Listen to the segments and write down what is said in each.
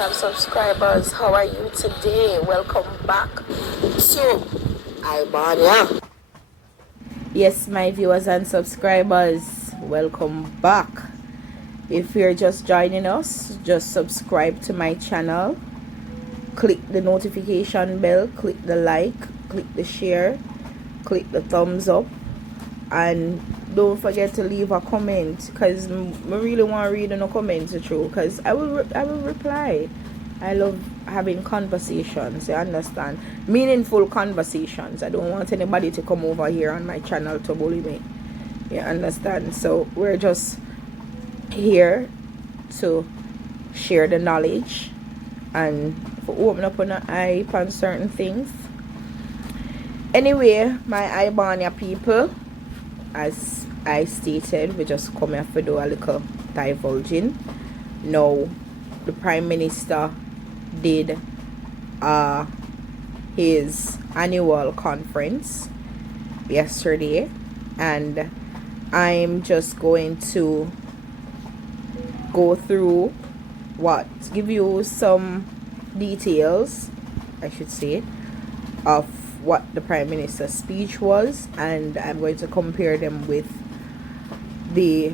and subscribers. How are you today? Welcome back. So, Albania. Yes, my viewers and subscribers, welcome back. If you're just joining us, just subscribe to my channel. Click the notification bell, click the like, click the share, click the thumbs up, and don't forget to leave a comment, because I really want to read no comments through, because I will reply. I love having conversations, you understand? Meaningful conversations. I don't want anybody to come over here on my channel to bully me, you understand? So we're just here to share the knowledge and for open up an eye on certain things. Anyway, my Ibania people, as I stated, we just come here to do a little divulging. Now, the Prime Minister did his annual conference yesterday, and I'm just going to go through give you some details, I should say, of what the Prime Minister's speech was, and I'm going to compare them with the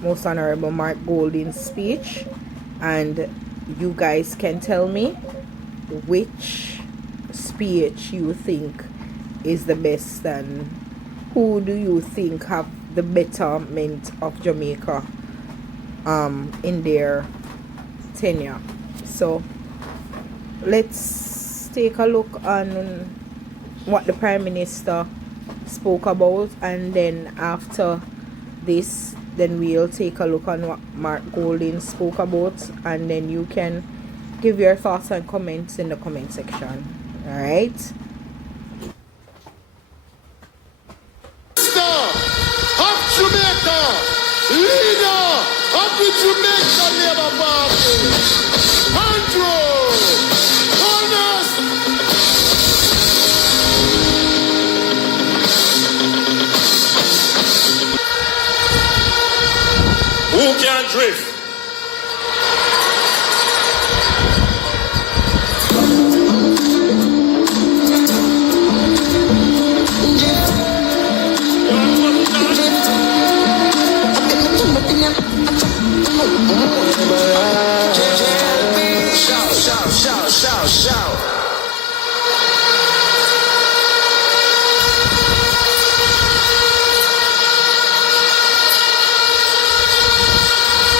Most Honorable Mark Golding's speech, and you guys can tell me which speech you think is the best and who do you think have the betterment of Jamaica in their tenure. So let's take a look on what the Prime Minister spoke about, and then after this, then we'll take a look on what Mark Golding spoke about, and then you can give your thoughts and comments in the comment section. All right. Of Jamaica, leader of the Jamaica Labour Party, Andrew Honest. Who can drift? Shout.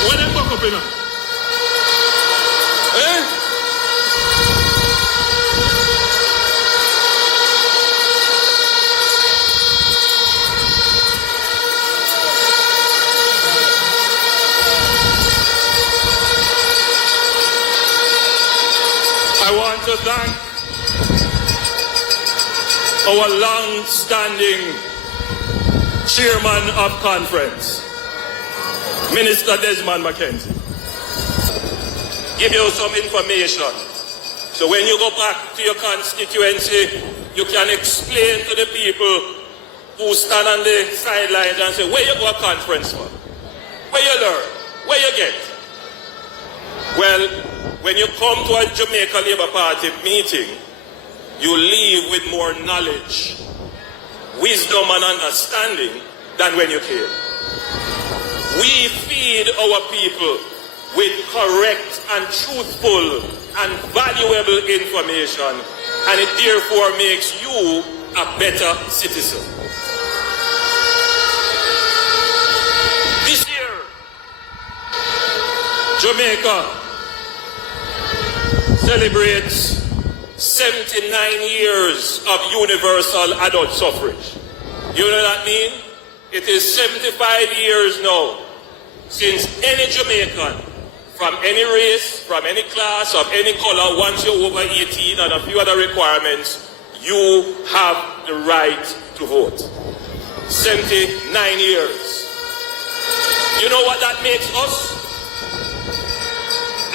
When they buck up in I want to thank our long-standing chairman of conference, Minister Desmond McKenzie. Give you some information. So when you go back to your constituency, you can explain to the people who stand on the sidelines and say, where you go to conference for? Where you learn? Where you get? Well, when you come to a Jamaica Labour Party meeting, you leave with more knowledge, wisdom and understanding than when you came. We feed our people with correct and truthful and valuable information, and it therefore makes you a better citizen. This year, Jamaica celebrates 79 years of universal adult suffrage. You know what that means? It is 75 years now since any Jamaican, from any race, from any class, of any color, once you're over 18 and a few other requirements, you have the right to vote. 79 years. You know what that makes us?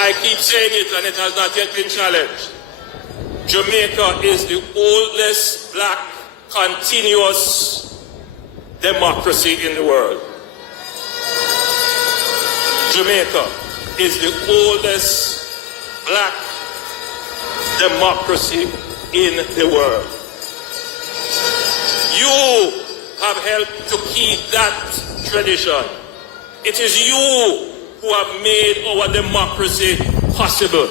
I keep saying it and it has not yet been challenged. Jamaica is the oldest black continuous democracy in the world. Jamaica is the oldest black democracy in the world. You have helped to keep that tradition. It is you who have made our democracy possible.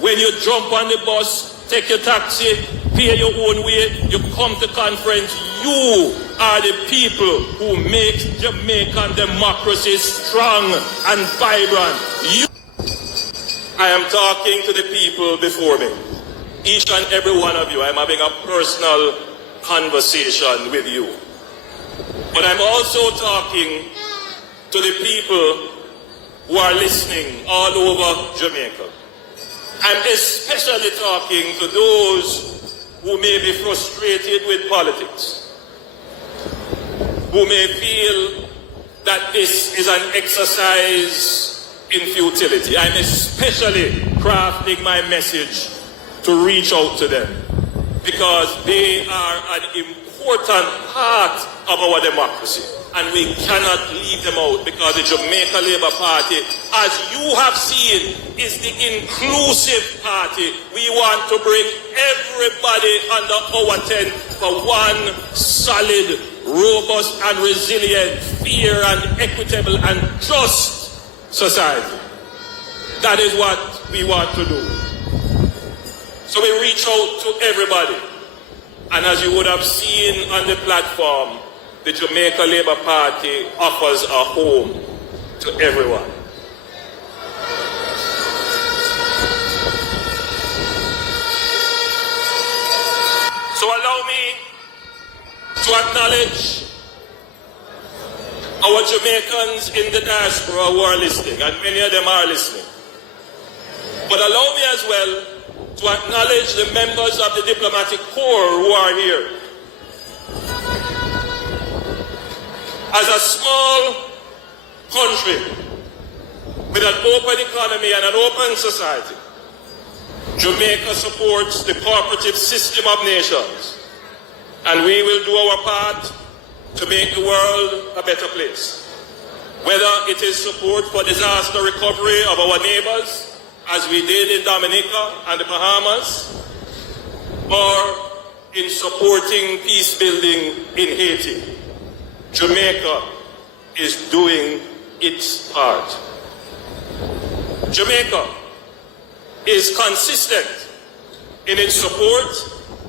When you jump on the bus, take your taxi, pay your own way, you come to conference, you are the people who make Jamaican democracy strong and vibrant. I am talking to the people before me. Each and every one of you, I'm having a personal conversation with you. But I'm also talking to the people who are listening all over Jamaica. I'm especially talking to those who may be frustrated with politics, who may feel that this is an exercise in futility. I'm especially crafting my message to reach out to them because they are an important part of our democracy. And we cannot leave them out because the Jamaica Labour Party, as you have seen, is the inclusive party. We want to bring everybody under our tent for one solid, robust and resilient, fair and equitable and just society. That is what we want to do. So we reach out to everybody. And as you would have seen on the platform, the Jamaica Labour Party offers a home to everyone. So allow me to acknowledge our Jamaicans in the diaspora who are listening, and many of them are listening. But allow me as well to acknowledge the members of the diplomatic corps who are here. As a small country with an open economy and an open society, Jamaica supports the cooperative system of nations, and we will do our part to make the world a better place. Whether it is support for disaster recovery of our neighbors, as we did in Dominica and the Bahamas, or in supporting peace building in Haiti, Jamaica is doing its part. Jamaica is consistent in its support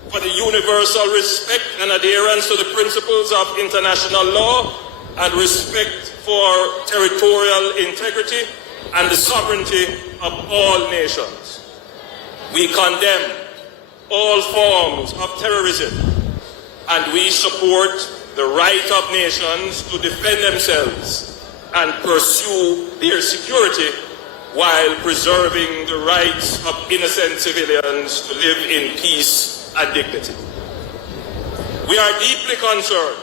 for the universal respect and adherence to the principles of international law and respect for territorial integrity and the sovereignty of all nations. We condemn all forms of terrorism, and we support the right of nations to defend themselves and pursue their security while preserving the rights of innocent civilians to live in peace and dignity. We are deeply concerned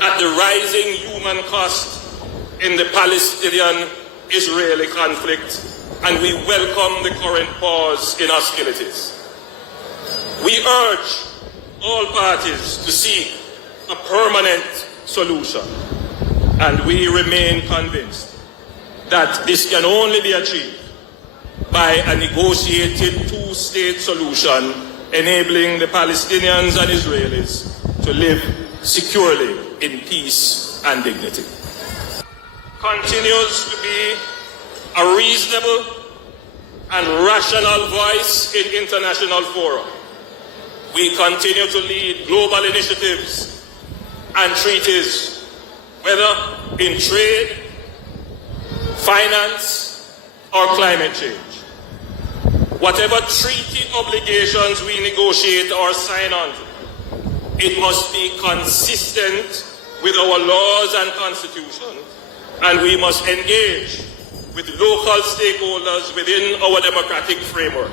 at the rising human cost in the Palestinian-Israeli conflict, and we welcome the current pause in hostilities. We urge all parties to seek a permanent solution, and we remain convinced that this can only be achieved by a negotiated two-state solution enabling the Palestinians and Israelis to live securely in peace and dignity. Continues to be a reasonable and rational voice in international fora. We continue to lead global initiatives and treaties, whether in trade, finance, or climate change. Whatever treaty obligations we negotiate or sign on to, it must be consistent with our laws and constitution, and we must engage with local stakeholders within our democratic framework.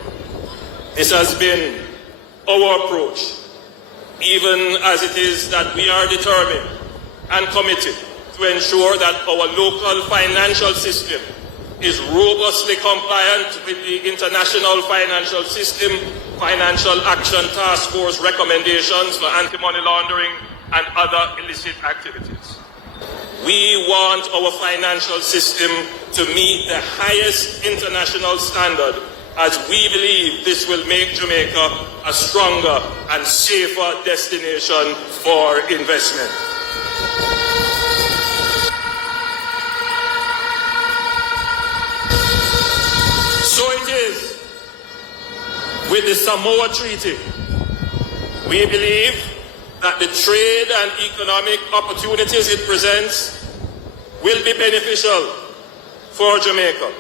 This has been our approach, even as it is that we are determined and committed to ensure that our local financial system is robustly compliant with the International Financial System Financial Action Task Force recommendations for anti-money laundering and other illicit activities. We want our financial system to meet the highest international standard, as we believe this will make Jamaica a stronger and safer destination for investment. So it is with the Samoa Treaty. We believe that the trade and economic opportunities it presents will be beneficial for Jamaica.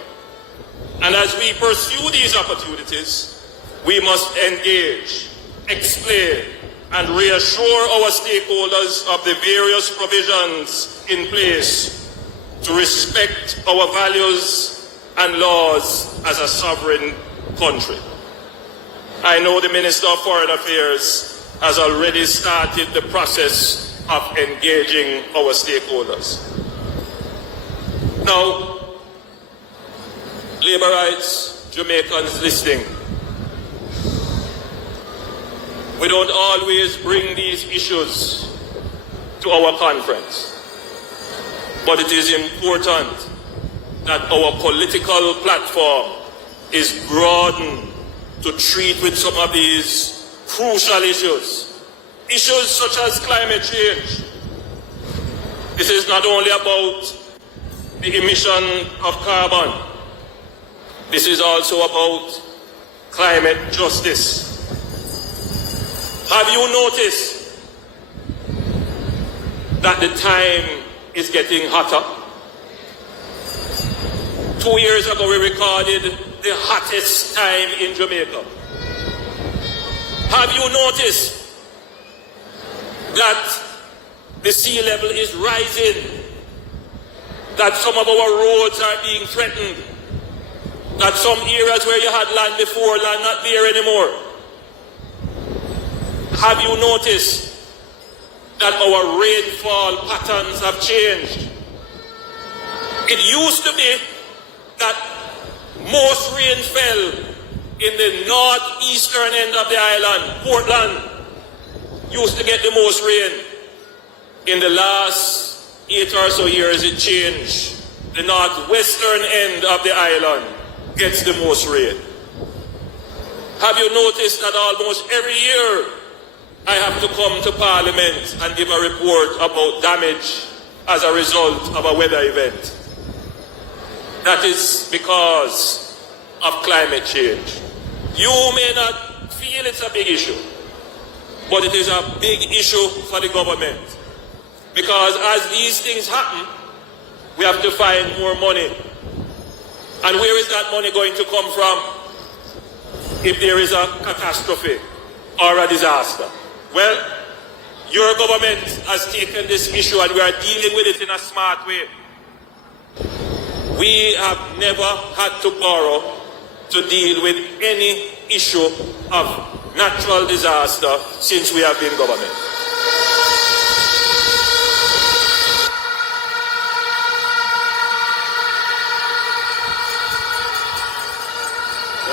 And as we pursue these opportunities, we must engage, explain, and reassure our stakeholders of the various provisions in place to respect our values and laws as a sovereign country. I know the Minister of Foreign Affairs has already started the process of engaging our stakeholders. Now, labor rights, Jamaicans listening. We don't always bring these issues to our conference, but it is important that our political platform is broadened to treat with some of these crucial issues. Issues such as climate change. This is not only about the emission of carbon. This is also about climate justice. Have you noticed that the time is getting hotter? 2 years ago we recorded the hottest time in Jamaica. Have you noticed that the sea level is rising? That some of our roads are being threatened? That some areas where you had land before, land not there anymore? Have you noticed that our rainfall patterns have changed? It used to be that most rain fell in the northeastern end of the island. Portland used to get the most rain. In the last 8 or so years it changed. The northwestern end of the island gets the most rain. Have you noticed that almost every year I have to come to Parliament and give a report about damage as a result of a weather event? That is because of climate change. You may not feel it's a big issue, but it is a big issue for the government. Because as these things happen, we have to find more money. And where is that money going to come from if there is a catastrophe or a disaster? Well, your government has taken this issue and we are dealing with it in a smart way. We have never had to borrow to deal with any issue of natural disaster since we have been government.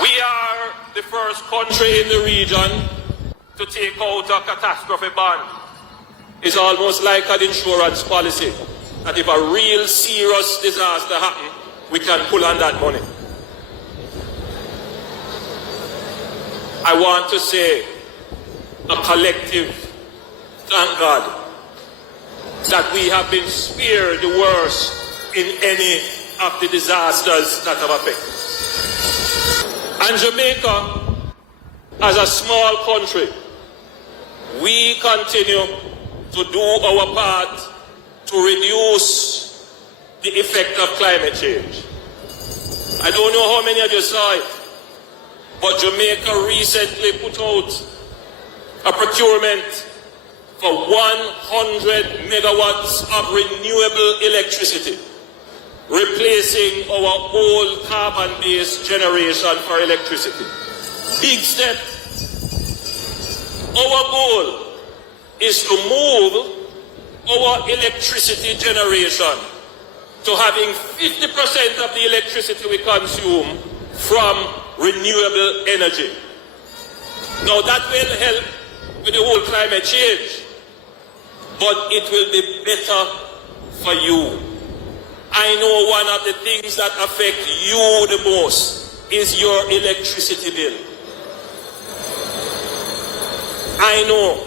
We are the first country in the region to take out a catastrophe bond. It's almost like an insurance policy, that if a real serious disaster happens, we can pull on that money. I want to say a collective thank God that we have been spared the worst in any of the disasters that have affected us. And Jamaica, as a small country, we continue to do our part to reduce the effect of climate change. I don't know how many of you saw it, but Jamaica recently put out a procurement for 100 megawatts of renewable electricity, replacing our old carbon-based generation for electricity. Big step. Our goal is to move our electricity generation to having 50% of the electricity we consume from renewable energy. Now that will help with the whole climate change, but it will be better for you. I know one of the things that affect you the most is your electricity bill. I know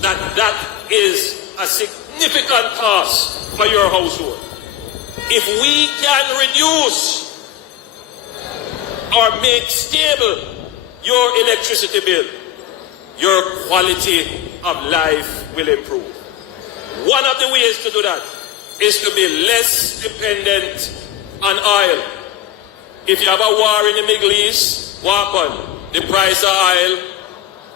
that is a significant cost for your household. If we can reduce or make stable your electricity bill, your quality of life will improve. One of the ways to do that is to be less dependent on oil. If you have a war in the Middle East, what happens? The price of oil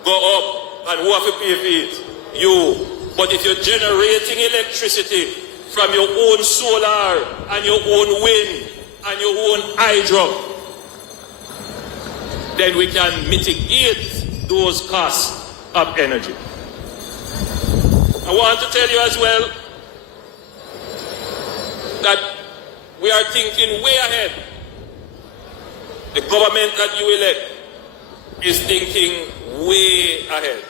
go up, and who have to pay for it? You. But if you're generating electricity from your own solar and your own wind and your own hydro, then we can mitigate those costs of energy. I want to tell you as well that we are thinking way ahead. The government that you elect is thinking way ahead.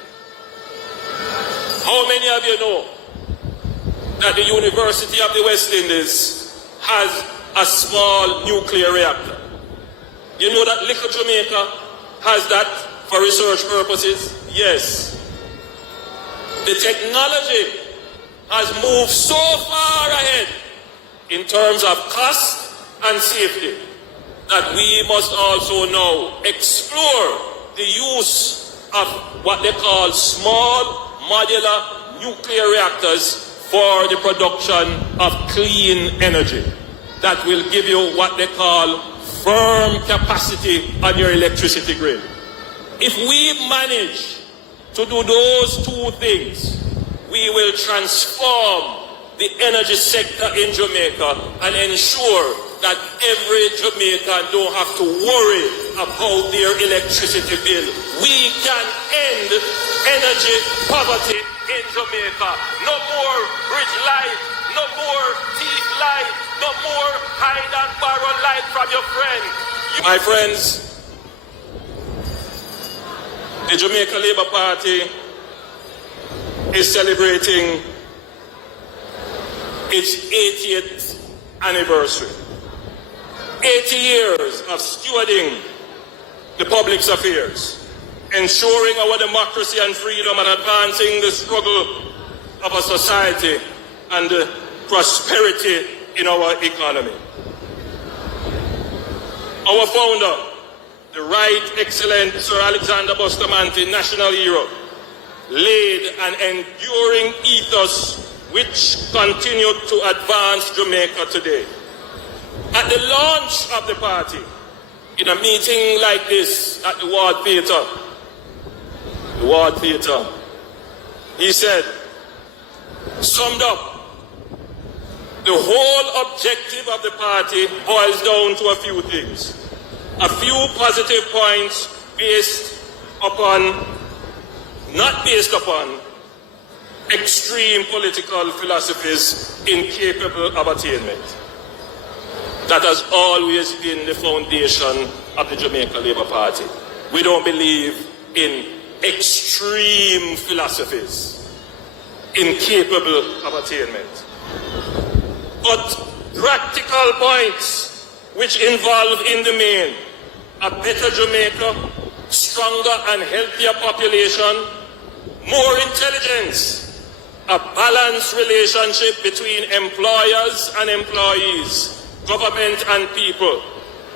How many of you know that the University of the West Indies has a small nuclear reactor? You know that little Jamaica has that for research purposes? Yes. The technology has moved so far ahead in terms of cost and safety that we must also now explore the use of what they call small modular nuclear reactors for the production of clean energy that will give you what they call firm capacity on your electricity grid. If we manage to do those two things, we will transform the energy sector in Jamaica and ensure that every Jamaican don't have to worry about their electricity bill. We can end energy poverty in Jamaica. No more bridge light, no more teeth light, no more hide and borrow light from your friend. My friends, the Jamaica Labour Party is celebrating its 80th anniversary. 80 years of stewarding the public's affairs, ensuring our democracy and freedom and advancing the struggle of a society and the prosperity in our economy. Our founder, the Right Excellent Sir Alexander Bustamante, national hero, laid an enduring ethos which continued to advance Jamaica today. At the launch of the party, in a meeting like this at the Ward Theatre, he said, summed up, the whole objective of the party boils down to a few things. A few positive points not based upon extreme political philosophies incapable of attainment. That has always been the foundation of the Jamaica Labour Party. We don't believe in extreme philosophies incapable of attainment. But practical points which involve in the main a better Jamaica, stronger and healthier population, more intelligence, a balanced relationship between employers and employees, government and people,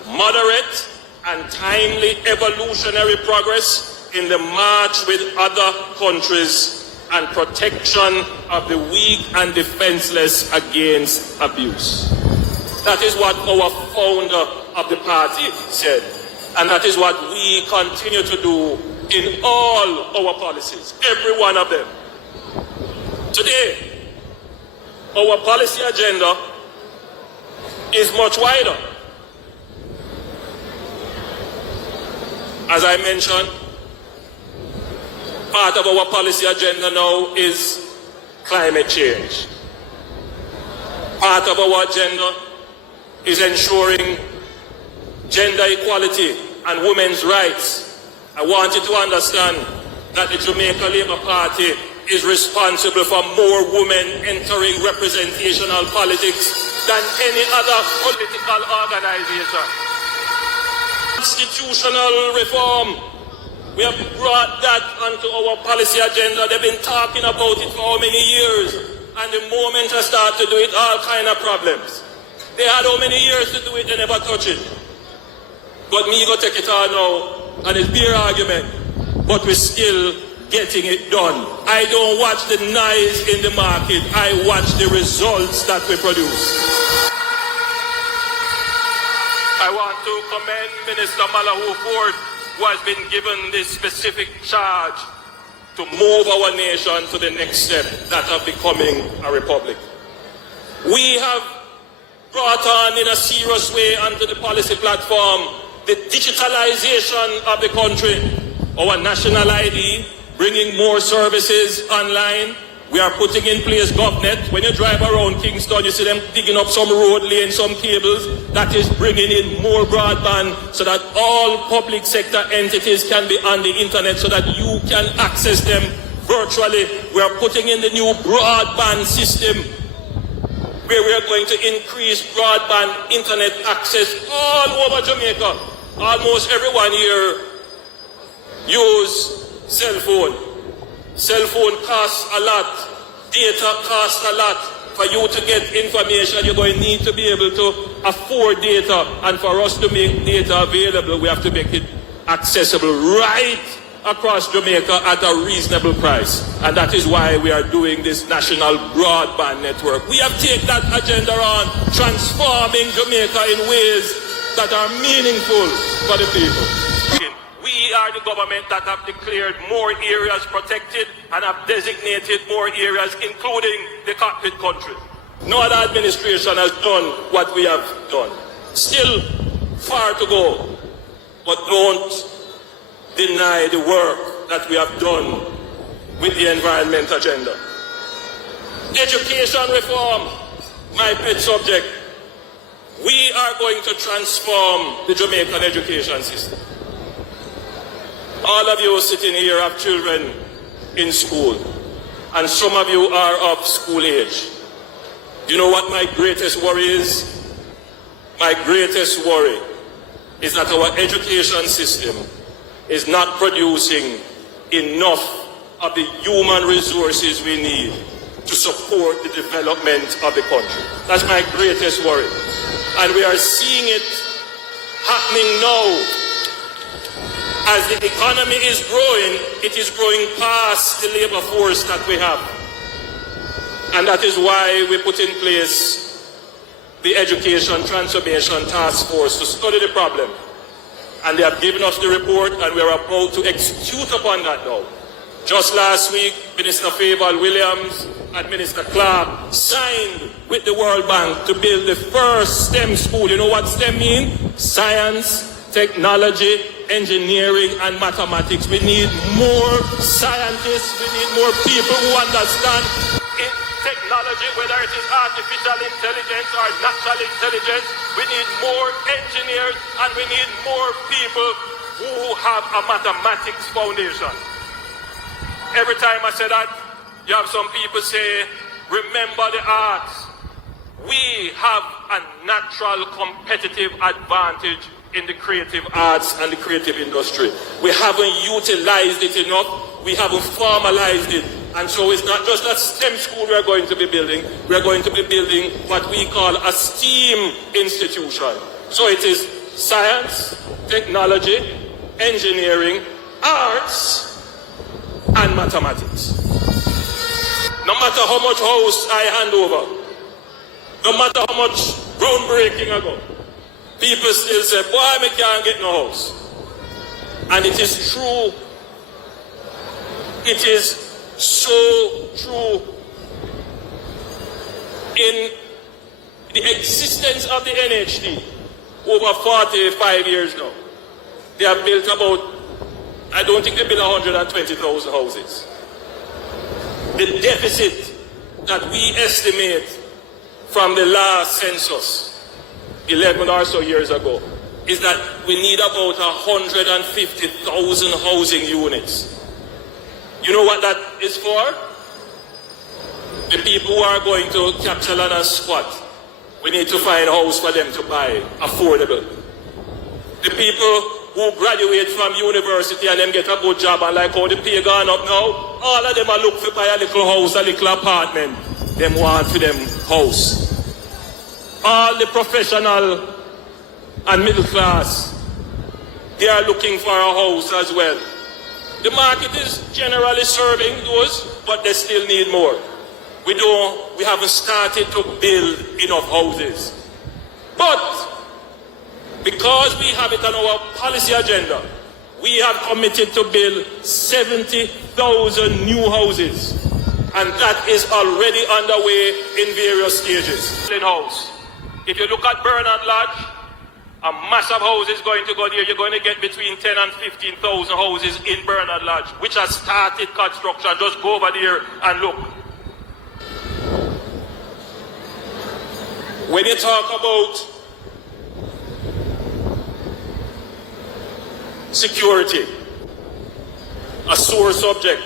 moderate and timely evolutionary progress in the march with other countries, and protection of the weak and defenseless against abuse. That is what our founder of the party said, and that is what we continue to do in all our policies, every one of them. Today, our policy agenda is much wider. As I mentioned, part of our policy agenda now is climate change. Part of our agenda is ensuring gender equality and women's rights. I want you to understand that the Jamaica Labour Party is responsible for more women entering representational politics than any other political organization. Constitutional reform, we have brought that onto our policy agenda. They've been talking about it for how many years? And the moment I start to do it, all kind of problems. They had how many years to do it, they never touch it. But me go take it on now, and it's bare argument. But we're still getting it done. I don't watch the noise in the market, I watch the results that we produce. I want to commend Minister Malahou Ford, who has been given this specific charge to move our nation to the next step, that of becoming a republic. We have brought on in a serious way onto the policy platform the digitalization of the country, our national ID, bringing more services online. We are putting in place GovNet. When you drive around Kingston, you see them digging up some road lanes, some cables. That is bringing in more broadband so that all public sector entities can be on the internet so that you can access them virtually. We are putting in the new broadband system where we are going to increase broadband internet access all over Jamaica. Almost everyone here use cell phone. Cell phone costs a lot. Data costs a lot. For you to get information, you're going to need to be able to afford data. And for us to make data available, we have to make it accessible right across Jamaica at a reasonable price. And that is why we are doing this national broadband network. We have taken that agenda on, transforming Jamaica in ways that are meaningful for the people. We are the government that have declared more areas protected and have designated more areas, including the cockpit country. No other administration has done what we have done. Still far to go, but don't deny the work that we have done with the environment agenda. Education reform, my pet subject. We are going to transform the Jamaican education system. All of you sitting here have children in school, and some of you are of school age. You know what my greatest worry is? My greatest worry is that our education system is not producing enough of the human resources we need to support the development of the country. That's my greatest worry. And we are seeing it happening now. As the economy is growing, it is growing past the labor force that we have. And that is why we put in place the Education Transformation Task Force to study the problem. And they have given us the report, and we are about to execute upon that now. Just last week, Minister Fable Williams and Minister Clark signed with the World Bank to build the first STEM school. You know what STEM means? Science, technology, engineering, and mathematics. We need more scientists. We need more people who understand technology, whether it is artificial intelligence or natural intelligence. We need more engineers, and we need more people who have a mathematics foundation. Every time I say that, you have some people say, remember the arts. We have a natural competitive advantage in the creative arts and the creative industry. We haven't utilized it enough. We haven't formalized it. And so it's not just a STEM school we're going to be building. We're going to be building what we call a STEAM institution. So it is science, technology, engineering, arts, and mathematics. No matter how much house I hand over, no matter how much groundbreaking I go, people still say, boy, I can't get no house. And it is true. It is so true. In the existence of the NHD, over 45 years now, they have built about, I don't think they built 120,000 houses. The deficit that we estimate from the last census, 11 or so years ago, is that we need about 150,000 housing units. You know what that is for? people who are going to capture land and squat, we need to find a house for them to buy, affordable. The people who graduate from university and them get a good job and like how the pay gone up now, all of them are look for buy a little house, a little apartment. Them want for them house. All the professional and middle class, they are looking for a house as well. The market is generally serving those, but they still need more. We haven't started to build enough houses. But because we have it on our policy agenda, we have committed to build 70,000 new houses. And that is already underway in various stages. In house. If you look at Bernard Lodge, a massive house is going to go there. You're going to get between 10 and 15,000 houses in Bernard Lodge, which has started construction. Just go over there and look. When you talk about security, a sore subject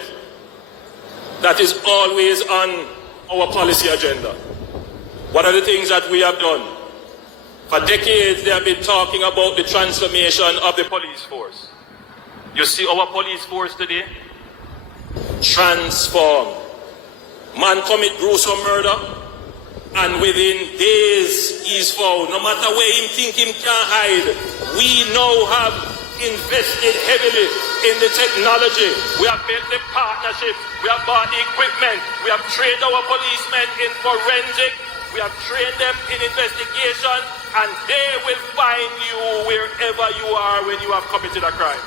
that is always on our policy agenda. One of the things that we have done, for decades they have been talking about the transformation of the police force. You see our police force today? Transform. Man commit gruesome murder, and within days he's found. No matter where him think him can hide, we now have invested heavily in the technology. We have built the partnerships. We have bought the equipment. We have trained our policemen in forensic. We have trained them in investigation, and they will find you wherever you are when you have committed a crime.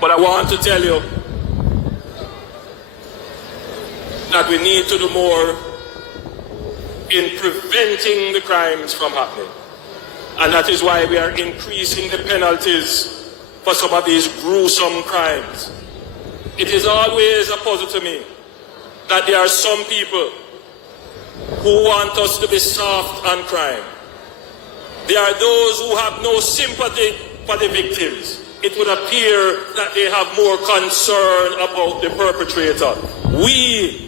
But I want to tell you that we need to do more in preventing the crimes from happening. And that is why we are increasing the penalties for some of these gruesome crimes. It is always a puzzle to me that there are some people who want us to be soft on crime. There are those who have no sympathy for the victims. It would appear that they have more concern about the perpetrator. We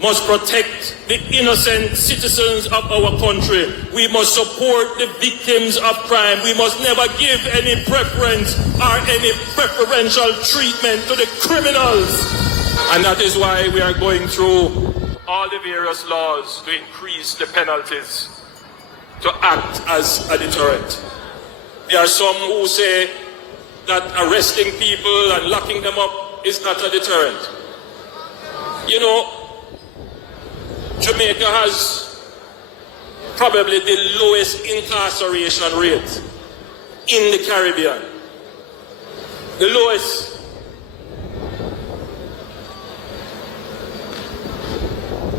must protect the innocent citizens of our country. We must support the victims of crime. We must never give any preference or any preferential treatment to the criminals. And that is why we are going through all the various laws to increase the penalties to act as a deterrent. There are some who say that arresting people and locking them up is not a deterrent. You know, Jamaica has probably the lowest incarceration rate in the Caribbean. The lowest.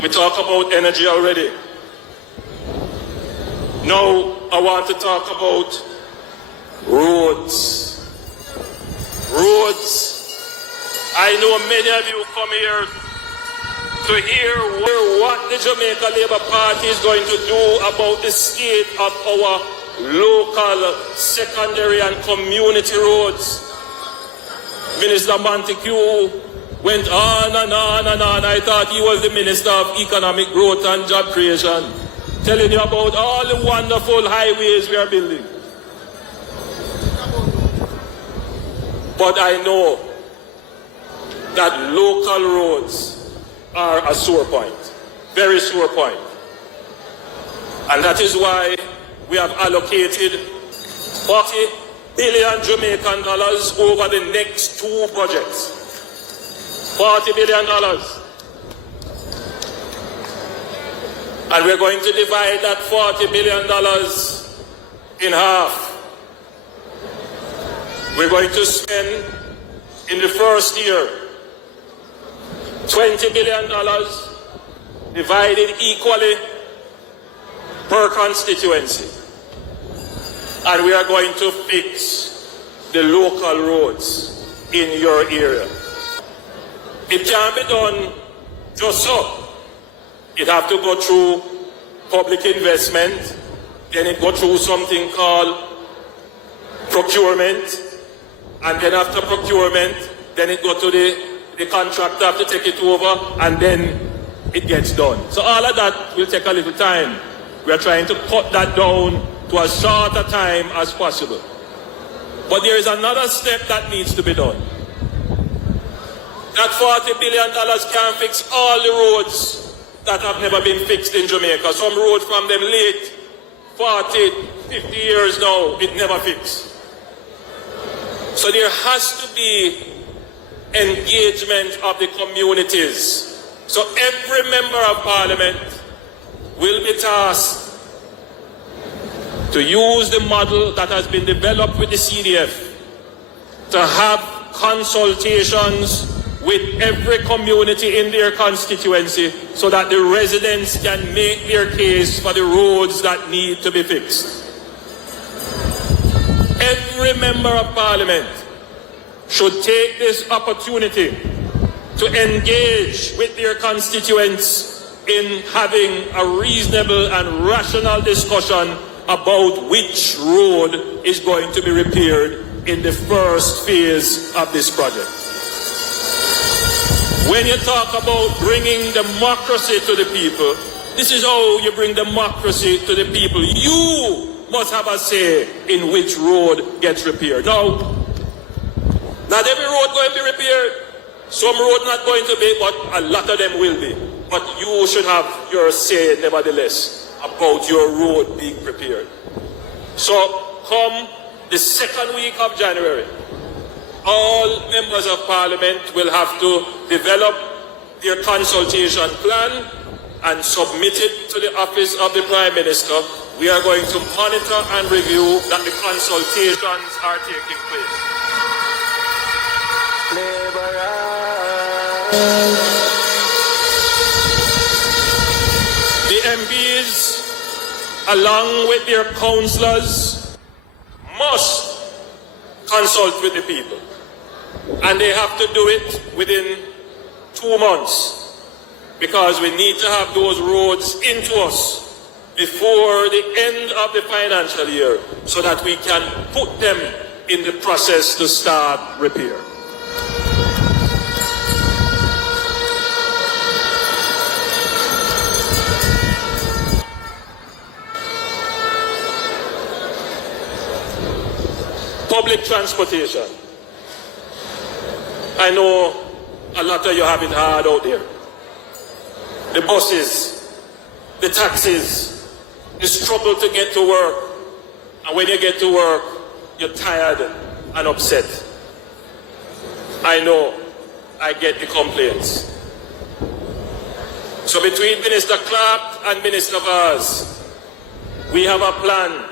We talk about energy already. Now I want to talk about roads. Roads. I know many of you come here to hear what the Jamaica Labour Party is going to do about the state of our local, secondary and community roads. Minister Montague went on and on and on. I thought he was the Minister of Economic Growth and Job Creation, telling you about all the wonderful highways we are building. But I know that local roads are a sore point, very sore point. And that is why we have allocated 40 billion Jamaican dollars over the next two budgets. $40 billion. And we're going to divide that $40 billion in half. We're going to spend in the first year $20 billion divided equally per constituency. And we are going to fix the local roads in your area. It can't be done just so. It have to go through public investment, then it go through something called procurement, and then after procurement, then it go to the contractor have to take it over, and then it gets done. So all of that will take a little time. We are trying to cut that down to as short a time as possible. But there is another step that needs to be done. That $40 billion can't fix all the roads that have never been fixed in Jamaica. Some roads from them late 40, 50 years now, it never fixed. So there has to be engagement of the communities. So every member of parliament will be tasked to use the model that has been developed with the CDF to have consultations with every community in their constituency so that the residents can make their case for the roads that need to be fixed. Every member of parliament should take this opportunity to engage with their constituents in having a reasonable and rational discussion about which road is going to be repaired in the first phase of this project. When you talk about bringing democracy to the people, this is how you bring democracy to the people. You must have a say in which road gets repaired. Now, not every road going to be repaired. Some roads not going to be, but a lot of them will be. But you should have your say, nevertheless, about your road being prepared. So, come the second week of January, all members of parliament will have to develop their consultation plan and submit it to the office of the Prime Minister. We are going to monitor and review that the consultations are taking place. The MPs, along with their councillors, must consult with the people. And they have to do it within 2 months, because we need to have those roads into us before the end of the financial year so that we can put them in the process to start repair. Public transportation. I know a lot of you have it hard out there. The buses, the taxis, the struggle to get to work. And when you get to work, you're tired and upset. I know, I get the complaints. So between Minister Clark and Minister Vaz, we have a plan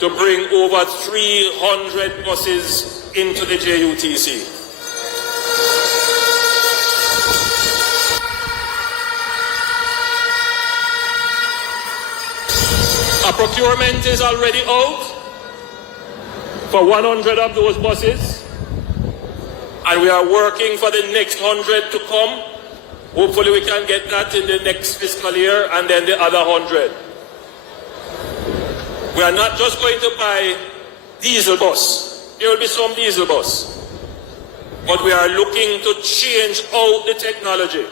to bring over 300 buses into the JUTC. A procurement is already out for 100 of those buses, and we are working for the next 100 to come. Hopefully we can get that in the next fiscal year, and then the other 100. We are not just going to buy diesel bus. There will be some diesel bus. But we are looking to change out the technology.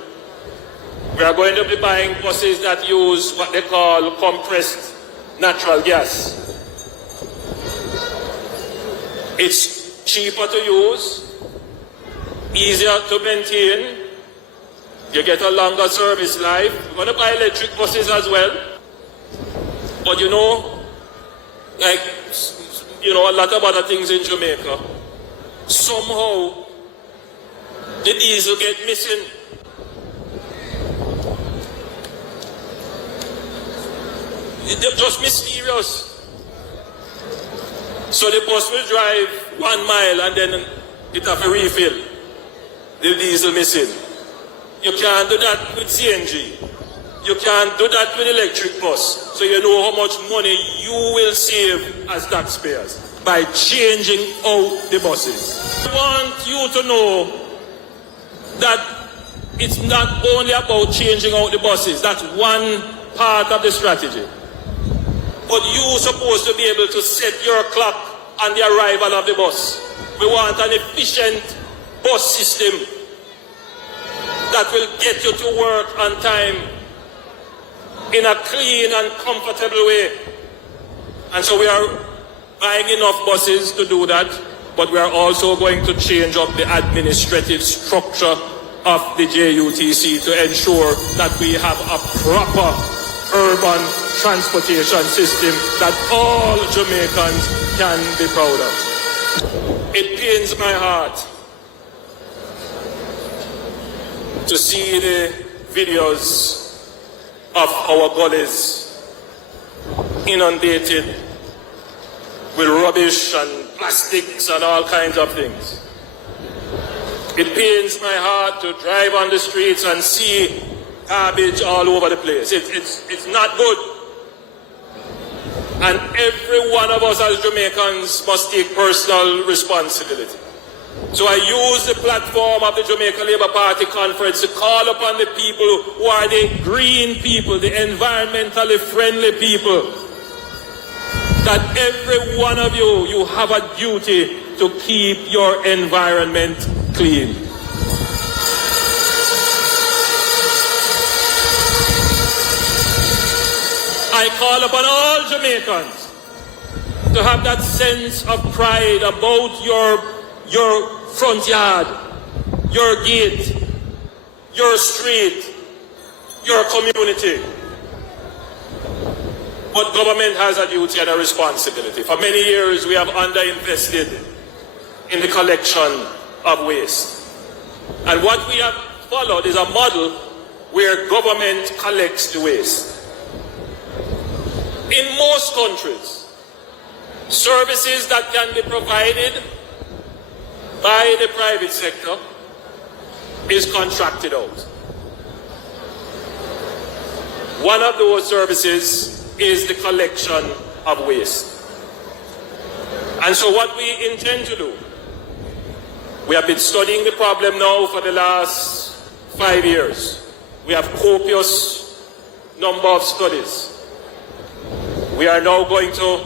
We are going to be buying buses that use what they call compressed natural gas. It's cheaper to use, easier to maintain. You get a longer service life. We're going to buy electric buses as well. But you know, a lot of other things in Jamaica, somehow the diesel get missing. They're just mysterious. So the bus will drive 1 mile and then it have a refill. The diesel missing. You can't do that with CNG. You can't do that with electric bus. So you know how much money you will save as taxpayers by changing out the buses. I want you to know that it's not only about changing out the buses. That's one part of the strategy. But you're supposed to be able to set your clock on the arrival of the bus. We want an efficient bus system that will get you to work on time in a clean and comfortable way. And so we are buying enough buses to do that, but we are also going to change up the administrative structure of the JUTC to ensure that we have a proper urban transportation system that all Jamaicans can be proud of. It pains my heart to see the videos of our gullies inundated with rubbish and plastics and all kinds of things. It pains my heart to drive on the streets and see garbage all over the place. It's not good. And every one of us as Jamaicans must take personal responsibility. So I use the platform of the Jamaica Labour Party conference to call upon the people who are the green people, the environmentally friendly people, that every one of you have a duty to keep your environment clean. I call upon all Jamaicans to have that sense of pride about your front yard, your gate, your street, your community. But government has a duty and a responsibility. For many years, we have underinvested in the collection of waste. And what we have followed is a model where government collects the waste. In most countries, services that can be provided by the private sector is contracted out. One of those services is the collection of waste. And so what we intend to do, we have been studying the problem now for the last 5 years. We have copious number of studies. We are now going to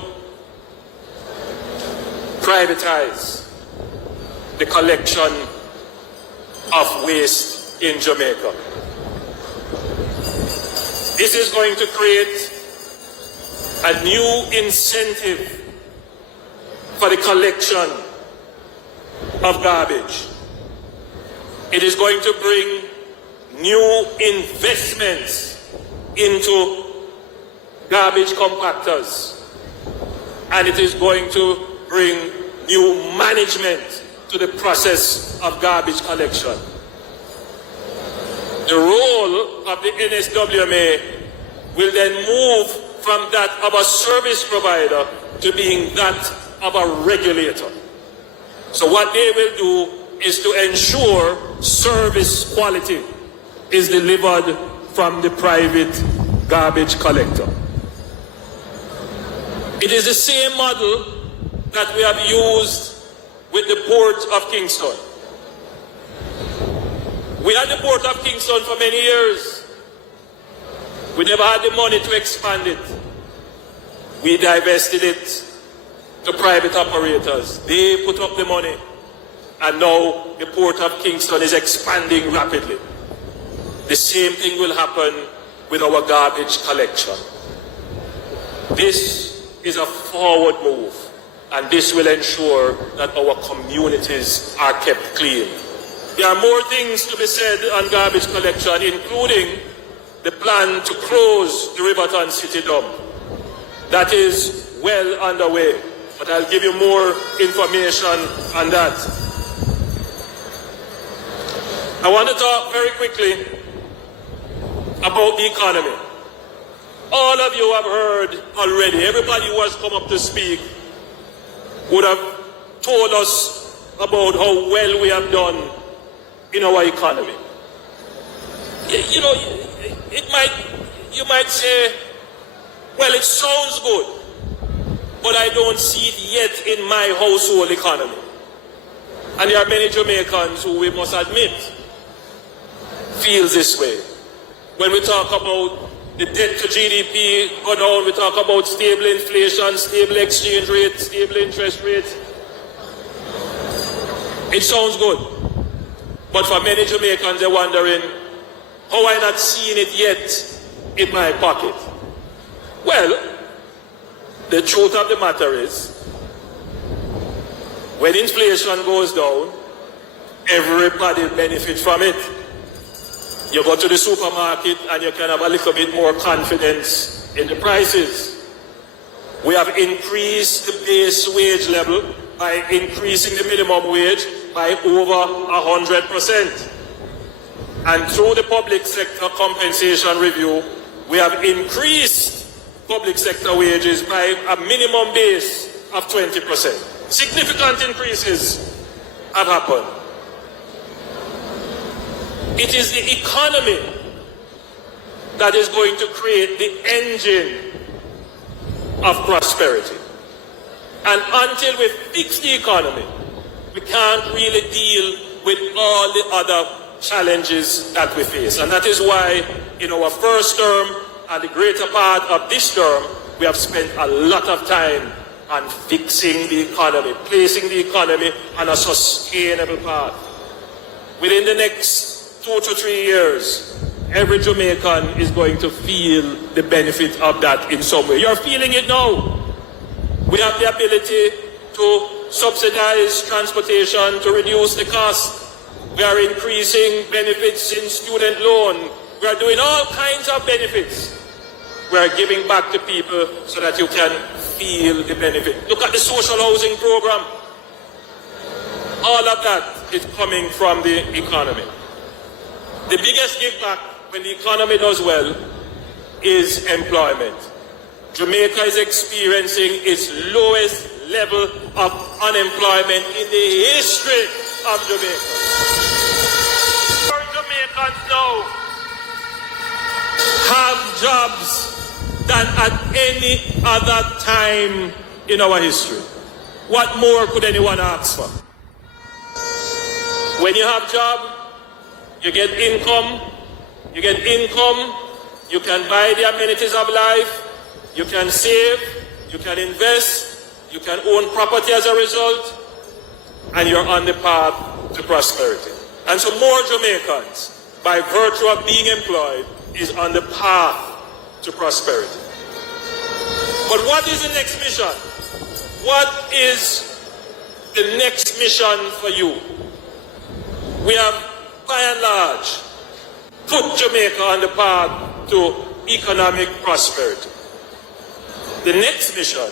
privatize the collection of waste in Jamaica. This is going to create a new incentive for the collection of garbage. It is going to bring new investments into garbage compactors, and it is going to bring new management to the process of garbage collection. The role of the NSWMA will then move from that of a service provider to being that of a regulator. So what they will do is to ensure service quality is delivered from the private garbage collector. It is the same model that we have used with the Port of Kingston. We had the Port of Kingston for many years. We never had the money to expand it. We divested it to private operators. They put up the money, and now the Port of Kingston is expanding rapidly. The same thing will happen with our garbage collection. This is a forward move, and this will ensure that our communities are kept clean. There are more things to be said on garbage collection, including the plan to close the Riverton City dump. That is well underway, but I'll give you more information on that. I want to talk very quickly about the economy. All of you have heard already, everybody who has come up to speak would have told us about how well we have done in our economy. You know, you might say, well, it sounds good, but I don't see it yet in my household economy. And there are many Jamaicans who, we must admit, feels this way. When we talk about the debt to GDP go down, we talk about stable inflation, stable exchange rate, stable interest rate. It sounds good. But for many Jamaicans, they're wondering, how I not seen it yet in my pocket? Well, the truth of the matter is, when inflation goes down, everybody benefits from it. You go to the supermarket and you can have a little bit more confidence in the prices. We have increased the base wage level by increasing the minimum wage by over 100%. And through the public sector compensation review, we have increased public sector wages by a minimum base of 20%. Significant increases have happened. It is the economy that is going to create the engine of prosperity. And until we fix the economy, we can't really deal with all the other challenges that we face. And that is why in our first term and the greater part of this term, we have spent a lot of time on fixing the economy, placing the economy on a sustainable path. Within the next 2 to 3 years, every Jamaican is going to feel the benefit of that in some way. You're feeling it now. We have the ability to subsidize transportation, to reduce the cost. We are increasing benefits in student loan. We are doing all kinds of benefits. We are giving back to people so that you can feel the benefit. Look at the social housing program. All of that is coming from the economy. The biggest give back when the economy does well is employment. Jamaica is experiencing its lowest level of unemployment in the history of Jamaica. More Jamaicans now have jobs than at any other time in our history. What more could anyone ask for? When you have job, you get income. You get income, you can buy the amenities of life, you can save, you can invest, you can own property as a result, and you're on the path to prosperity. And so more Jamaicans, by virtue of being employed, is on the path to prosperity. But what is the next mission? What is the next mission for you? We have, by and large, put Jamaica on the path to economic prosperity. The next mission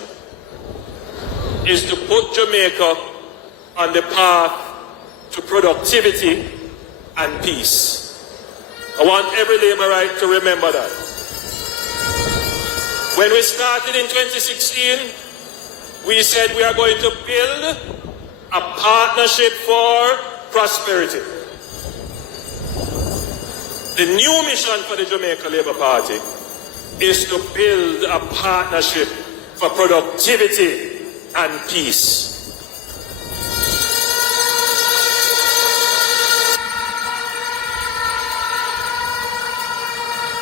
is to put Jamaica on the path to productivity and peace. I want every labourite to remember that. When we started in 2016, we said we are going to build a partnership for prosperity. The new mission for the Jamaica Labour Party is to build a partnership for productivity and peace.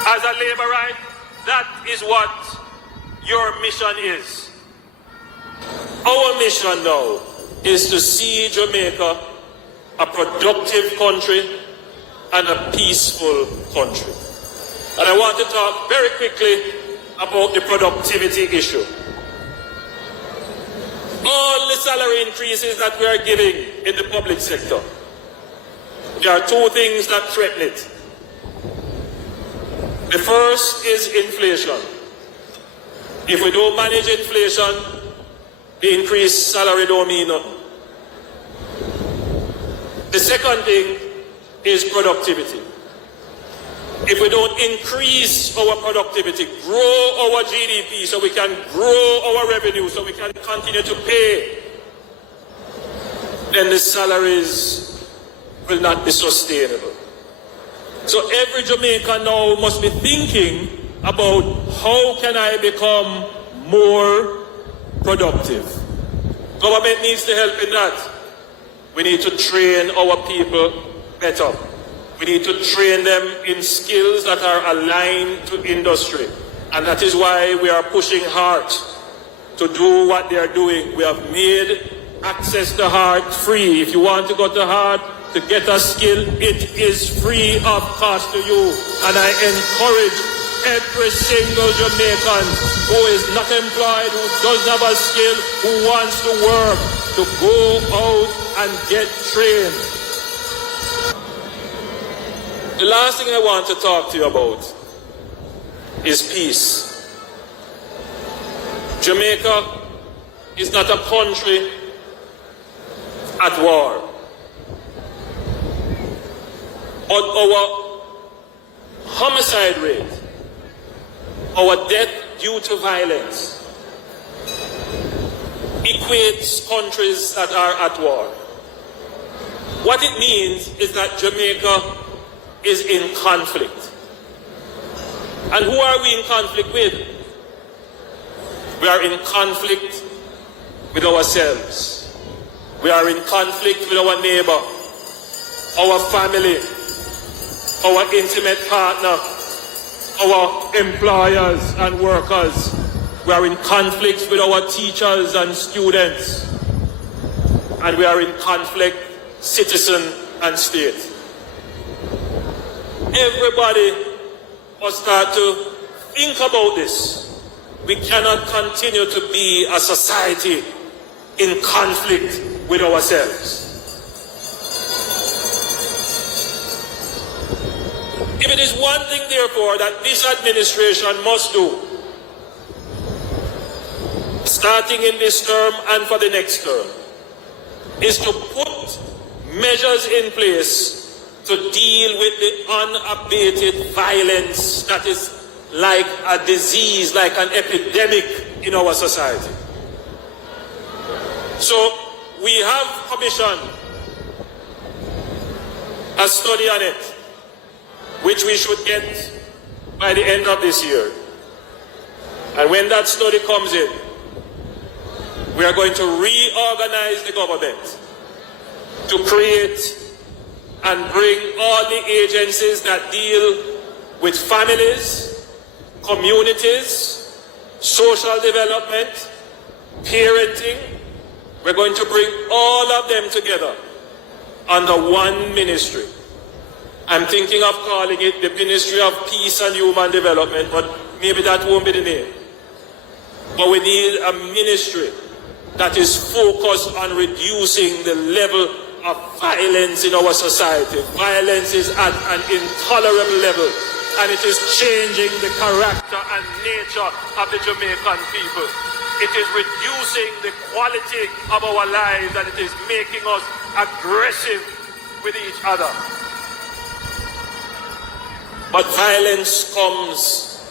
As a Labourite, that is what your mission is. Our mission now is to see Jamaica a productive country and a peaceful country. And I want to talk very quickly about the productivity issue. All the salary increases that we are giving in the public sector, there are two things that threaten it. The first is inflation. If we don't manage inflation, the increased salary don't mean nothing. The second thing is productivity. If we don't increase our productivity, grow our GDP so we can grow our revenue, so we can continue to pay, then the salaries will not be sustainable. So every Jamaican now must be thinking about how can I become more productive. Government needs to help in that. We need to train our people better. We need to train them in skills that are aligned to industry. And that is why we are pushing hard to do what they are doing. We have made access to heart free. If you want to go to heart, to get a skill, it is free of cost to you. And I encourage every single Jamaican who is not employed, who doesn't have a skill, who wants to work, to go out and get trained. The last thing I want to talk to you about is peace. Jamaica is not a country at war. But our homicide rate, our death due to violence, equates countries that are at war. What it means is that Jamaica is in conflict. And who are we in conflict with? We are in conflict with ourselves. We are in conflict with our neighbor, our family, our intimate partner, our employers and workers. We are in conflict with our teachers and students. And we are in conflict, citizen and state. Everybody must start to think about this. We cannot continue to be a society in conflict with ourselves. If it is one thing, therefore, that this administration must do, starting in this term and for the next term, is to put measures in place to deal with the unabated violence that is like a disease, like an epidemic in our society. So we have commissioned a study on it, which we should get by the end of this year. And when that study comes in, we are going to reorganize the government to create and bring all the agencies that deal with families, communities, social development, parenting. We're going to bring all of them together under one ministry. I'm thinking of calling it the Ministry of Peace and Human Development, but maybe that won't be the name. But we need a ministry that is focused on reducing the level of violence in our society. Violence is at an intolerable level, and it is changing the character and nature of the Jamaican people. It is reducing the quality of our lives, and it is making us aggressive with each other. But violence comes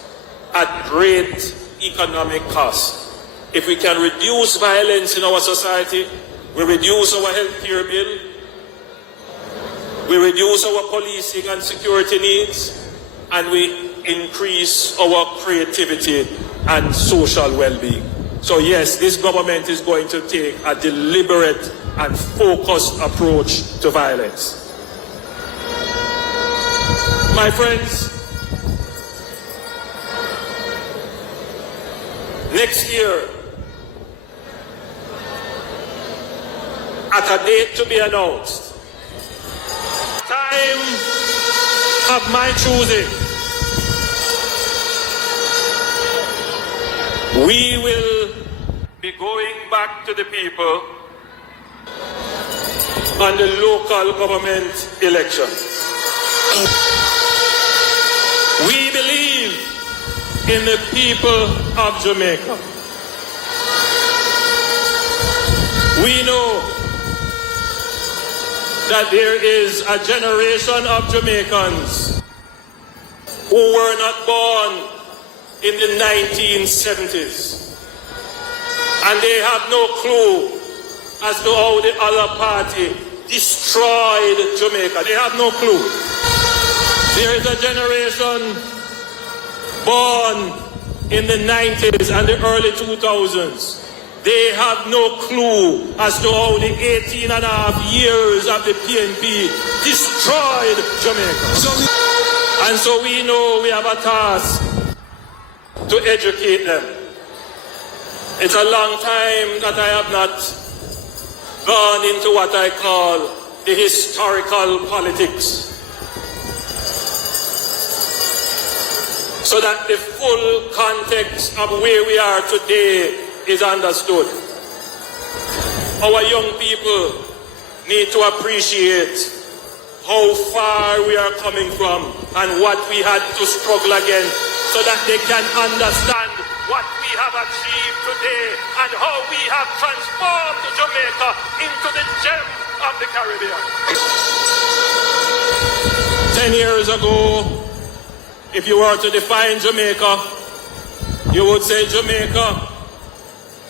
at great economic cost. If we can reduce violence in our society, we reduce our healthcare bill, we reduce our policing and security needs, and we increase our creativity and social well-being. So yes, this government is going to take a deliberate and focused approach to violence. My friends, next year, at a date to be announced, time of my choosing, we will be going back to the people on the local government election. We believe in the people of Jamaica. We know that there is a generation of Jamaicans who were not born in the 1970s. And they have no clue as to how the other party destroyed Jamaica. They have no clue. There is a generation born in the 90s and the early 2000s. They have no clue as to how the 18 and a half years of the PNP destroyed Jamaica. And so we know we have a task to educate them. It's a long time that I have not gone into what I call the historical politics, so that the full context of where we are today is understood. Our young people need to appreciate how far we are coming from and what we had to struggle against, so that they can understand what we have achieved today and how we have transformed Jamaica into the gem of the Caribbean. 10 years ago, if you were to define Jamaica, you would say Jamaica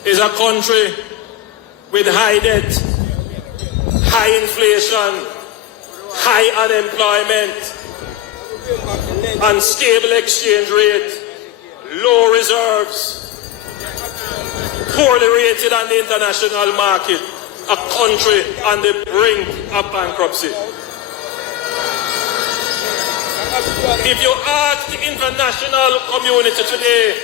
is a country with high debt, high inflation, high unemployment, unstable exchange rate, low reserves, poorly rated on the international market, a country on the brink of bankruptcy. If you ask the international community today,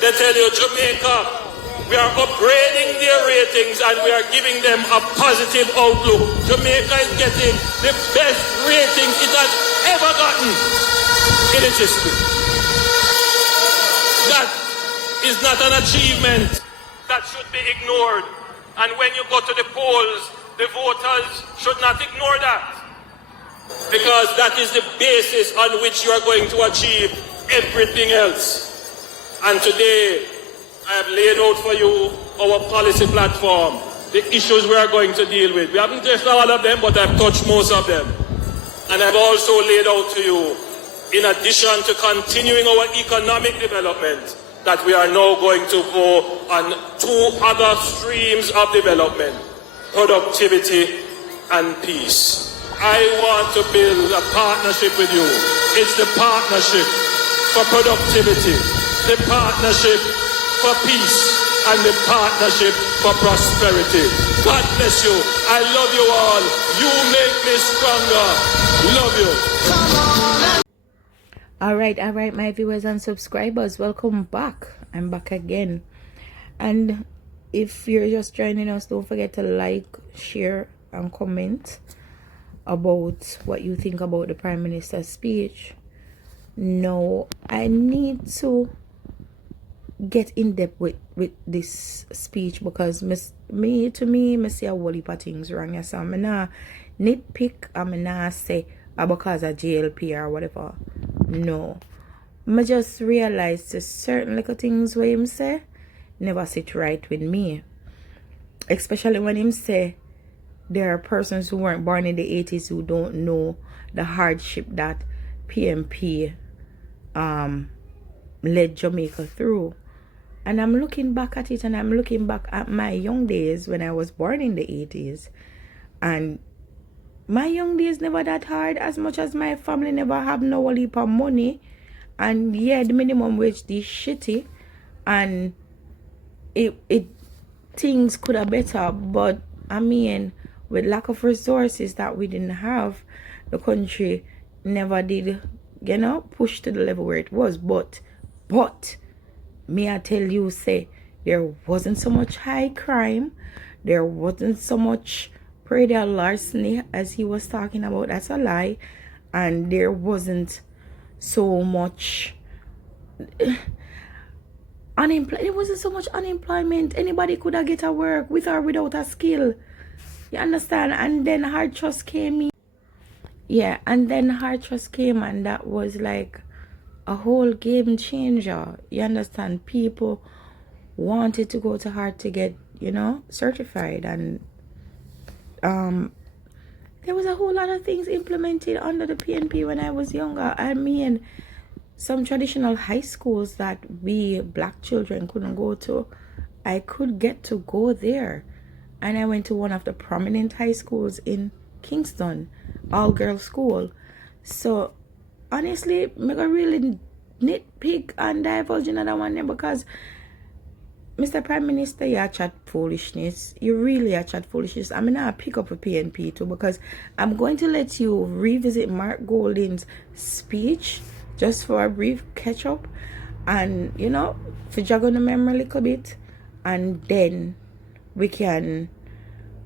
they tell you Jamaica, we are upgrading their ratings and we are giving them a positive outlook. Jamaica is getting the best ratings it has ever gotten in its history. That is not an achievement that should be ignored. And when you go to the polls, the voters should not ignore that, because that is the basis on which you are going to achieve everything else. And today, I have laid out for you our policy platform, the issues we are going to deal with. We haven't touched all of them, but I've touched most of them. And I've also laid out to you, in addition to continuing our economic development, that we are now going to go on two other streams of development: productivity and peace. I want to build a partnership with you. It's the partnership for productivity, the partnership for peace, and the partnership for prosperity. God bless you. I love you all. You make me stronger. Love you. All right, my viewers and subscribers, welcome back. I'm back again. And if you're just joining us, don't forget to like, share, and comment about what you think about the Prime Minister's speech. Now, I need to get in depth with this speech, because me see a whole heap of things wrong. So I'm not nitpick, I'm not say because of JLP or whatever. No, I just realized there's certain little things where him say never sit right with me, especially when him say there are persons who weren't born in the 80s who don't know the hardship that PMP led Jamaica through. And I'm looking back at it, and I'm looking back at my young days when I was born in the 80s. And my young days never that hard, as much as my family never have no heap of money. And yeah, the minimum wage is shitty. And it things could have better. But I mean, with lack of resources that we didn't have, the country never did, push to the level where it was. But may I tell you, say, there wasn't so much high crime, there wasn't so much predatory larceny as he was talking about. That's a lie. And there wasn't so much unemployment. There wasn't so much unemployment. Anybody could have get a work with or without a skill. You understand? And then hard trust came in. Yeah, and then hard trust came, and that was like a whole game changer. You understand? People wanted to go to hard to get, certified. And there was a whole lot of things implemented under the PNP when I was younger. I mean, some traditional high schools that we black children couldn't go to, I could get to go there. And I went to one of the prominent high schools in Kingston, all-girls school. So honestly, I'm gonna really nitpick and divulge another one there, because Mr. Prime Minister, you chat foolishness. You really are chat foolishness. I'm gonna pick up a PNP too, because I'm going to let you revisit Mark Golding's speech just for a brief catch up, and for jog on the memory a little bit, and then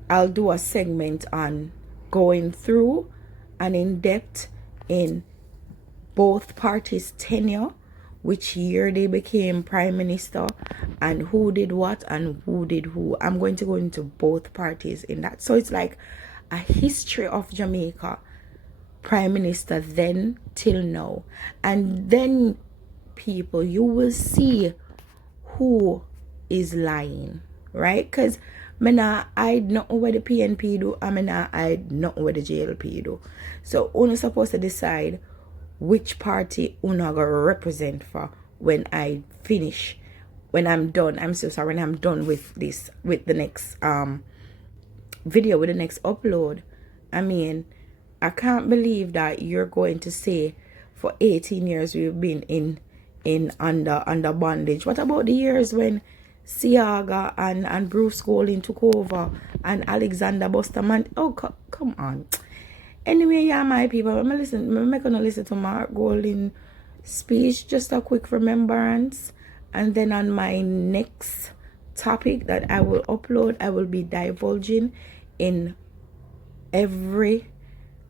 I'll do a segment on going through and in depth in both parties' tenure, which year they became prime minister, and who did what and who did who. I'm going to go into both parties in that. So it's like a history of Jamaica, prime minister then till now. And then, people, you will see who is lying, right? Because I don't know what the PNP do, I don't know what the JLP do. So you're supposed to decide which party you're going to represent for when I finish, when I'm done. I'm so sorry, when I'm done with this, with the next video, with the next upload. I mean, I can't believe that you're going to say for 18 years we've been in under bondage. What about the years when Siaga and Bruce Golding took over and Alexander Busterman? Oh, come on. Anyway, yeah, my people, I'm gonna listen to Mark Golding speech, just a quick remembrance, and then on my next topic that I will upload, I will be divulging in every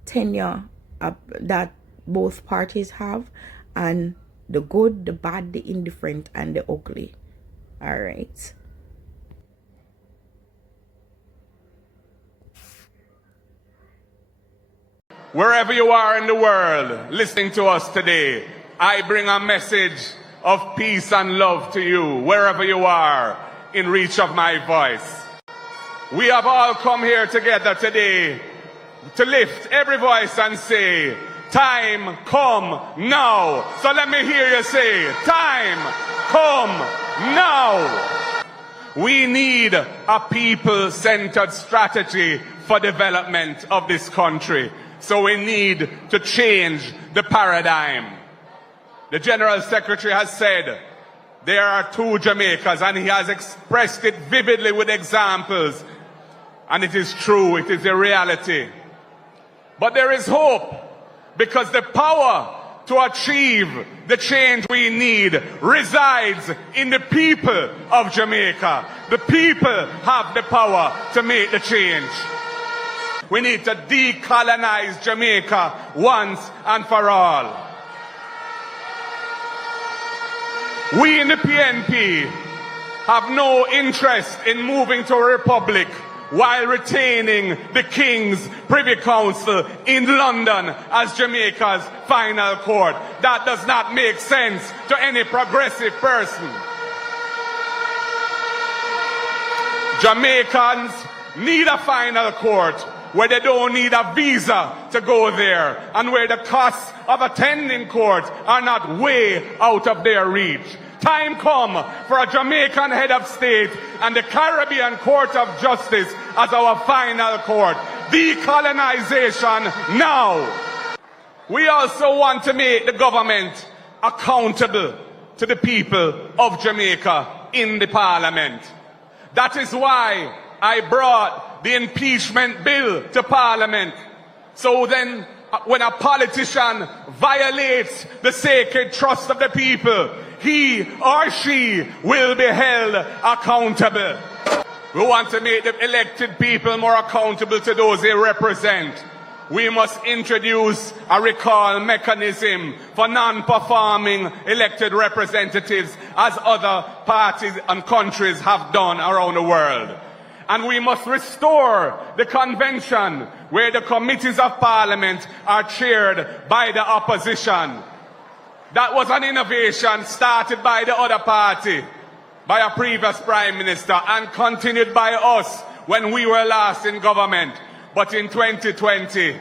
tenure that both parties have, and the good, the bad, the indifferent, and the ugly. All right. Wherever you are in the world listening to us today, I bring a message of peace and love to you, wherever you are in reach of my voice. We have all come here together today to lift every voice and say, time come now. So let me hear you say, time come now. We need a people-centered strategy for development of this country. So we need to change the paradigm. The General Secretary has said there are two Jamaicas, and he has expressed it vividly with examples. And it is true, it is a reality. But there is hope, because the power to achieve the change we need resides in the people of Jamaica. The people have the power to make the change. We need to decolonize Jamaica once and for all. We in the PNP have no interest in moving to a republic while retaining the King's Privy Council in London as Jamaica's final court. That does not make sense to any progressive person. Jamaicans need a final court where they don't need a visa to go there, and where the costs of attending court are not way out of their reach. Time come for a Jamaican head of state and the Caribbean Court of Justice as our final court. Decolonization now. We also want to make the government accountable to the people of Jamaica in the parliament. That is why I brought the impeachment bill to Parliament. So then, when a politician violates the sacred trust of the people, he or she will be held accountable. We want to make the elected people more accountable to those they represent. We must introduce a recall mechanism for non-performing elected representatives, as other parties and countries have done around the world. And we must restore the convention where the committees of parliament are chaired by the opposition. That was an innovation started by the other party, by a previous prime minister, and continued by us when we were last in government. But in 2020,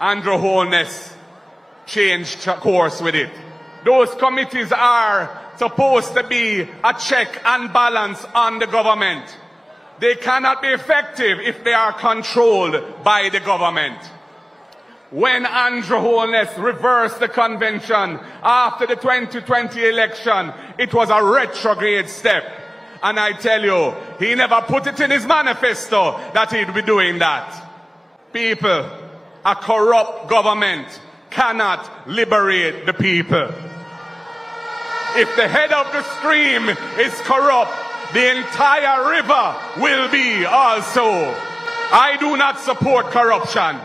Andrew Holness changed course with it. Those committees are supposed to be a check and balance on the government. They cannot be effective if they are controlled by the government. When Andrew Holness reversed the convention after the 2020 election, it was a retrograde step. And I tell you, he never put it in his manifesto that he'd be doing that. People, a corrupt government cannot liberate the people. If the head of the stream is corrupt, the entire river will be also. I do not support corruption.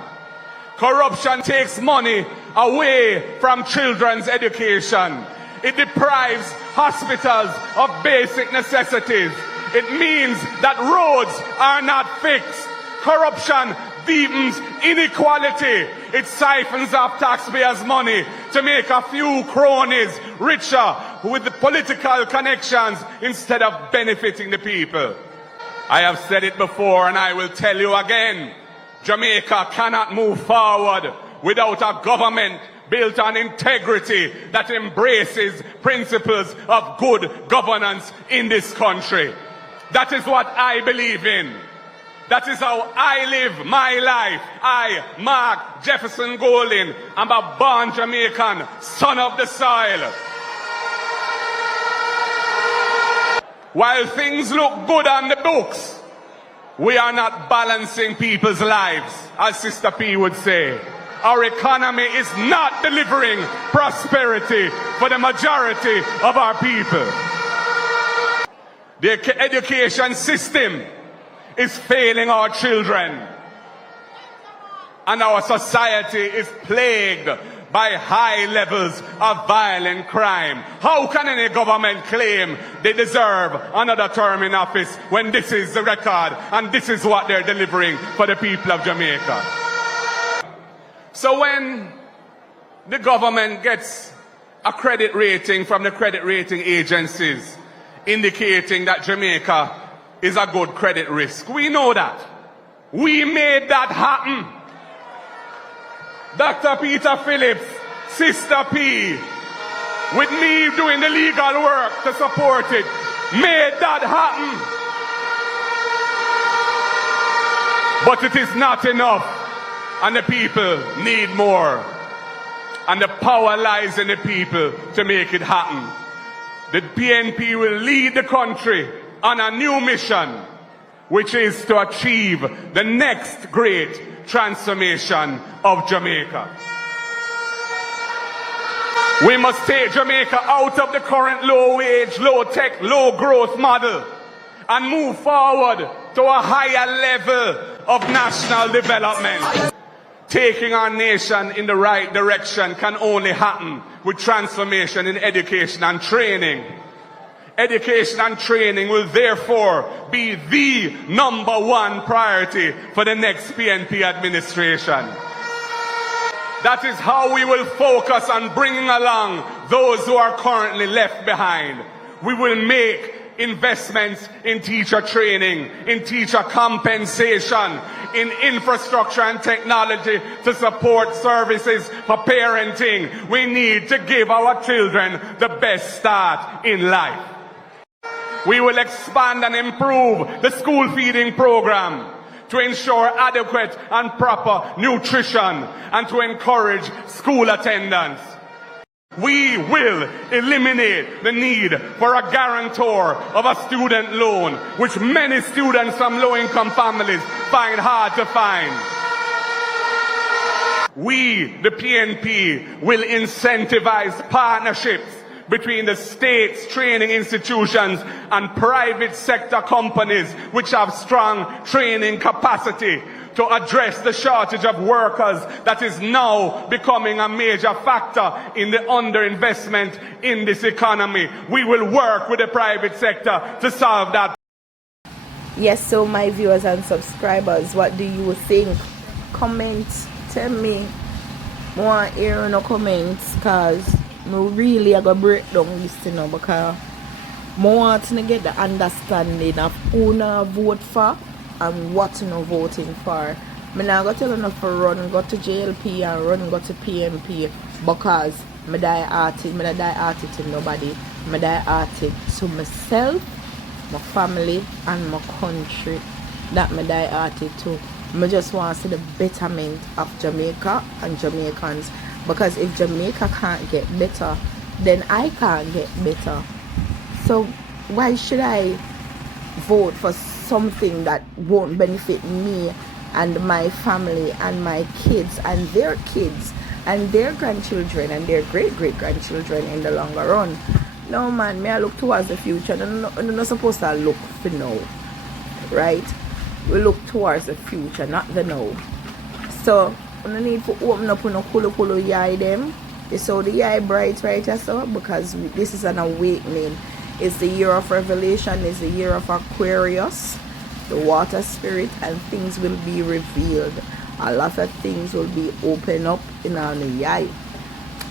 Corruption takes money away from children's education. It deprives hospitals of basic necessities. It means that roads are not fixed. Corruption deepens inequality. It siphons off taxpayers' money to make a few cronies richer with the political connections instead of benefiting the people. I have said it before and I will tell you again. Jamaica cannot move forward without a government built on integrity that embraces principles of good governance in this country. That is what I believe in. That is how I live my life. I, Mark Jefferson Golding, am a born Jamaican, son of the soil. While things look good on the books, we are not balancing people's lives, as Sister P would say. Our economy is not delivering prosperity for the majority of our people. The education system is failing our children. And our society is plagued by high levels of violent crime. How can any government claim they deserve another term in office when this is the record and this is what they're delivering for the people of Jamaica? So when the government gets a credit rating from the credit rating agencies indicating that Jamaica is a good credit risk, we know that. We made that happen. Dr. Peter Phillips, Sister P, with me doing the legal work to support it, made that happen. But it is not enough, and the people need more. And the power lies in the people to make it happen. The PNP will lead the country on a new mission, which is to achieve the next great transformation of Jamaica. We must take Jamaica out of the current low-wage, low-tech, low-growth model and move forward to a higher level of national development. Taking our nation in the right direction can only happen with transformation in education and training. Education and training will therefore be the #1 priority for the next PNP administration. That is how we will focus on bringing along those who are currently left behind. We will make investments in teacher training, in teacher compensation, in infrastructure and technology to support services for parenting. We need to give our children the best start in life. We will expand and improve the school feeding program to ensure adequate and proper nutrition and to encourage school attendance. We will eliminate the need for a guarantor of a student loan, which many students from low-income families find hard to find. We, the PNP, will incentivize partnerships between the state's training institutions and private sector companies which have strong training capacity to address the shortage of workers that is now becoming a major factor in the underinvestment in this economy. We will work with the private sector to solve that. Yes, so my viewers and subscribers, what do you think? Comment, tell me. I want to hear no comments because I really going to break down this thing now because I want to get the understanding of who I vote for and what I'm voting for. I'm not going to tell you to run, go to JLP and run, go to PNP because I die hearted. I die hearted to nobody. I die hearted to myself, my family and my country. That I die hearted to. I just want to see the betterment of Jamaica and Jamaicans. Because if Jamaica can't get better, then I can't get better. So why should I vote for something that won't benefit me and my family and my kids and their grandchildren and their great-great-grandchildren in the longer run? No, man, may I look towards the future. I'm not supposed to look for now, right? we look towards the future, not the now. So we need to open up on a kulu yai them. So the yai bright right here, so because this is an awakening. It's the year of revelation, it's the year of Aquarius, the water spirit, and things will be revealed. A lot of things will be opened up in our yai.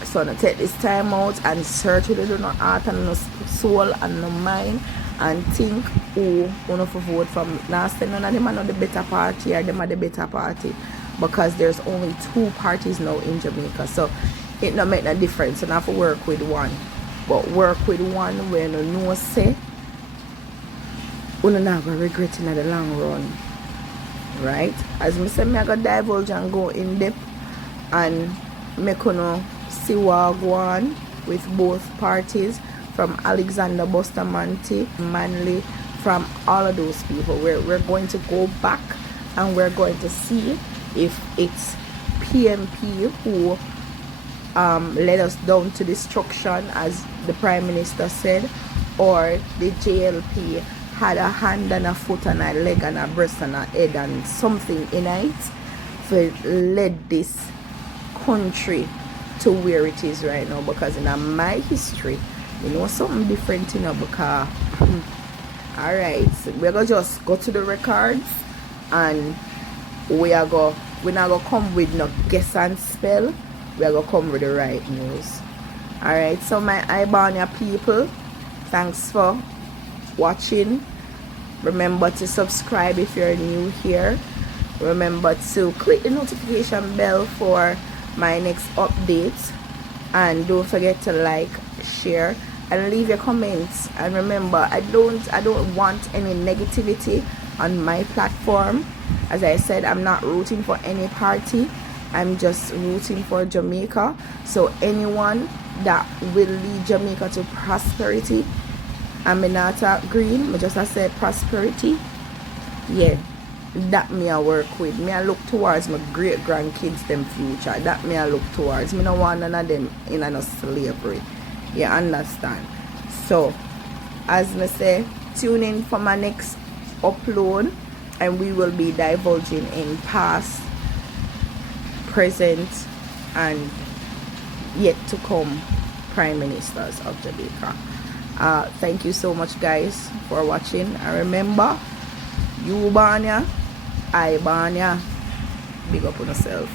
So now take this time out and search with it on our heart and our soul and our mind and think who want to vote from. Now say none of them are not the better party or them are the better party, because there's only 2 parties now in Jamaica. So it not make no difference, and I have to work with one. But work with one when you know say you're not going to regret in the long run. Right? As I say, I'm going to divulge and go in depth and make you see what go on with both parties, from Alexander Bustamante, Manley, from all of those people. We're going to go back and we're going to see if it's PMP who led us down to destruction, as the Prime Minister said, or the JLP had a hand and a foot and a leg and a breast and a head and something in it, so it led this country to where it is right now. Because in my history, you know, something different, you know, because all right, so we're gonna just go to the records and we're not gonna come with no guess and spell. We're gonna come with the right news. All right, so my Ibania people, thanks for watching. Remember to subscribe if you're new here. Remember to click the notification bell for my next updates, and don't forget to like, share, and leave your comments. And remember, I don't want any negativity on my platform. As I said, I'm not rooting for any party, I'm just rooting for Jamaica. So anyone that will lead Jamaica to prosperity, I'm not green, I just said prosperity, yeah, that me I work with. Me I look towards my great grandkids them future. That me I look towards. Me no want none of them in a slavery. You understand? So as me say, tune in for my next upload, and we will be divulging in past, present, and yet to come prime ministers of Jamaica. Thank you so much, guys, for watching. And remember, you Banya, I Banya. Big up on yourself.